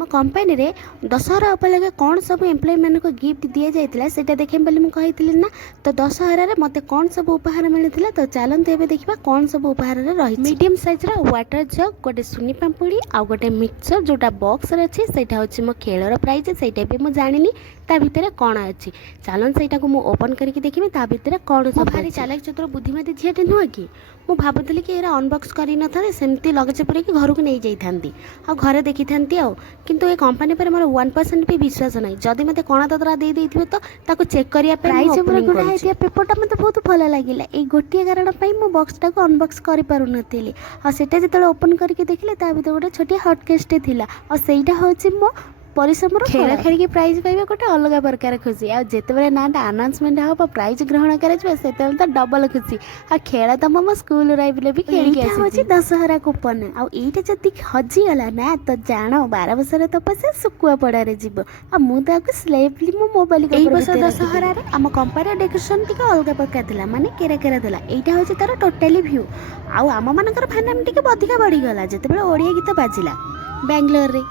ମୋ कंपनी दशहरा उपलक्षे कौन सब एम्प्लॉय मान को गिफ्ट दि जाता है देखें बोली मुझे कही ना। तो दशहर मत कौन सब उपहार मिलता तो चलते एवं देखा कौन सब उपहार रही। मीडियम साइज वाटर जग गोटे सुनी पापुड़ी आ गोटे मिक्सचर जोटा बॉक्स अच्छी से हूँ मो खेलर प्राइज से भी मुझे जानी ता भितर कौन अच्छी। चलन से ओपन करके देखी ता भितर कौन सब भारी चालाक चतुर बुद्धिमती झीटे नुह कि मुझे भावुली कि अनबॉक्स कर न सेमती लगेज पूरे घर को नहीं जाती आ घरे देखी था किंतु ए कंपनी पर मोर 1% भी विश्वास नहीं। जदि मते कणा ततरा दे देथिबे तो चेक करिया प्राइस ऊपर गुडा हेतिया पेपरटा मते बहुत भल लागिला। ए गोटिया कारण पई मो बॉक्सटा को अनबॉक्स करि पारु नथिली आ सेटा जतले ओपन करके देखले ता भीतर गोटे छोटी हॉट केसटे थिला आ सेटा होछि मो परिश्रम खेल खेल प्राइज पाइबा गोटे अलग प्रकार खुशी आ जिते नाटा अनाउंसमेंट हम प्राइज ग्रहण कर तो डबल खुशी आ खेल तो मो स्कूल लाइफ भी खेल दशहरा कूपन आईटा जब हजिगला ना तो जान 12 वर्ष तपस्या सुकुआ पड़े जीव आ मुझे स्लेवली मो मोबाइल वर्ष दशहरा आम कंपनी डेकोरेशन टी अलग प्रकार था माने केरा केरा था। यहाँ हूँ तार टोटाली भ्यू आम मानकर फानाम टी अधिका बढ़ीगला जिते ओडिया गीत बाजिला बेंगलोर रे।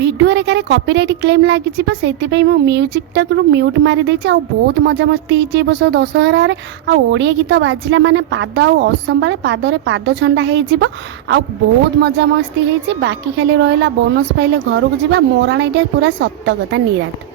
वीडियो रे कारे कॉपीराइट क्लेम लगी से म्यूजिक टाक म्यूट मारी देछि आ बहुत मजा मस्ती होइछि बस दशहरा रे आ ओडिया गीत बाजिला माने पाद आ असंभाळे पादरे पाद छंडा हो जिवो आ बहुत मजा मस्ती होइछि। बाकी खाली रहिला बोनस पाइले घर को जिबा मोराणा पूरा सत्य कथा निराट।